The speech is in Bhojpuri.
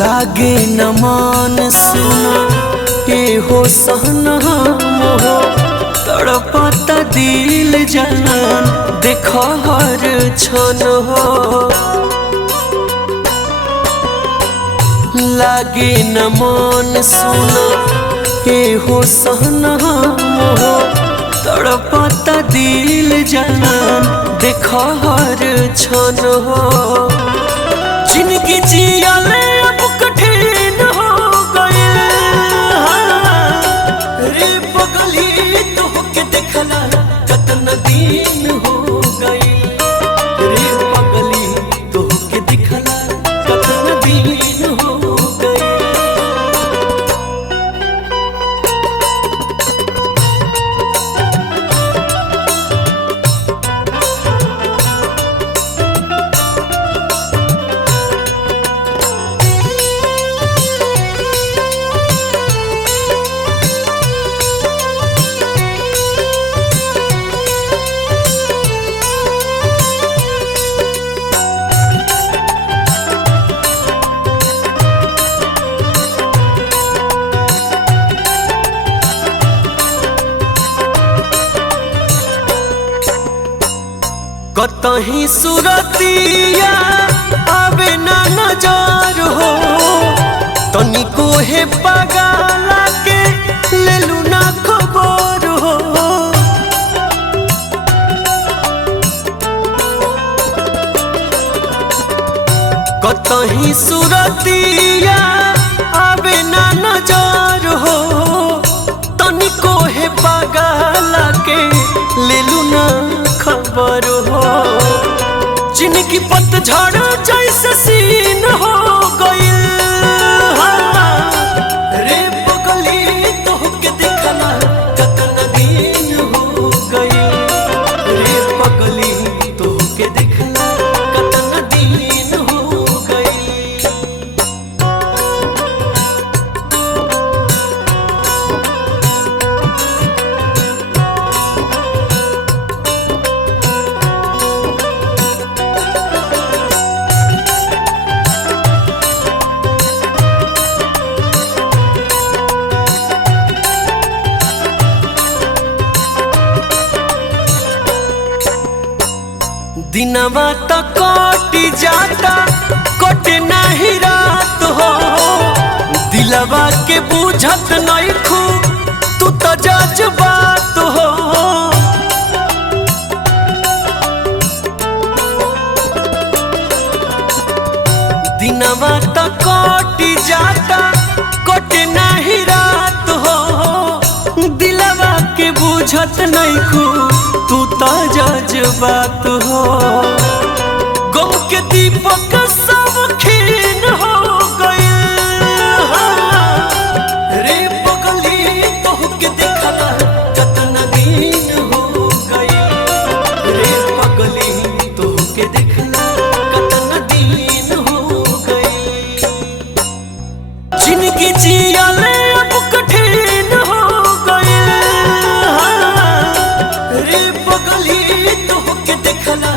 लागे न मान सुना ए हो सहना मोहो तड़पता दिल जान देखो हर क्षण हो। लागे न मान सुना ए हो सहना मोहो तड़पता दिल जान देखो हर क्षण हो। जिनकी जियाले अब कठिन हो गए रे पगली तोहके देखला कतन दिन हो गए रे पगली तोहके देखला कतन दिन हो गए। कतही सुरतिया आवे ना नजर हो तनिको हे पगला के लेलू ना खबर हो। कतही सुरतिया आवे ना नजर हो तनिको हे पगला के लेलू ना खबर हो। जिनकी पतझड़ जैसे सीन हो गइल रे पगली तोहके देखला कतन दिन हो गइल रे पगली तोहके देखला कतन दिन हो गइल। दिनवा तो कटी जाता कटे नहीं रात हो दिलवा के बुझत नहीं खू तू तो जज्बात हो। दिनवा तो कटी जाता कटे नहीं रात हो दिलवा के बुझत नहीं खू तू तो जज्बात हो। गम के दीपक सब खीन हो गए रे पगली तोहके देखला कतन दिन हो गए रे पगली तोहके देखला कतन दिन हो गए। जिनकी जियाले अब कठिन हो गए रे पगली तोहके देखला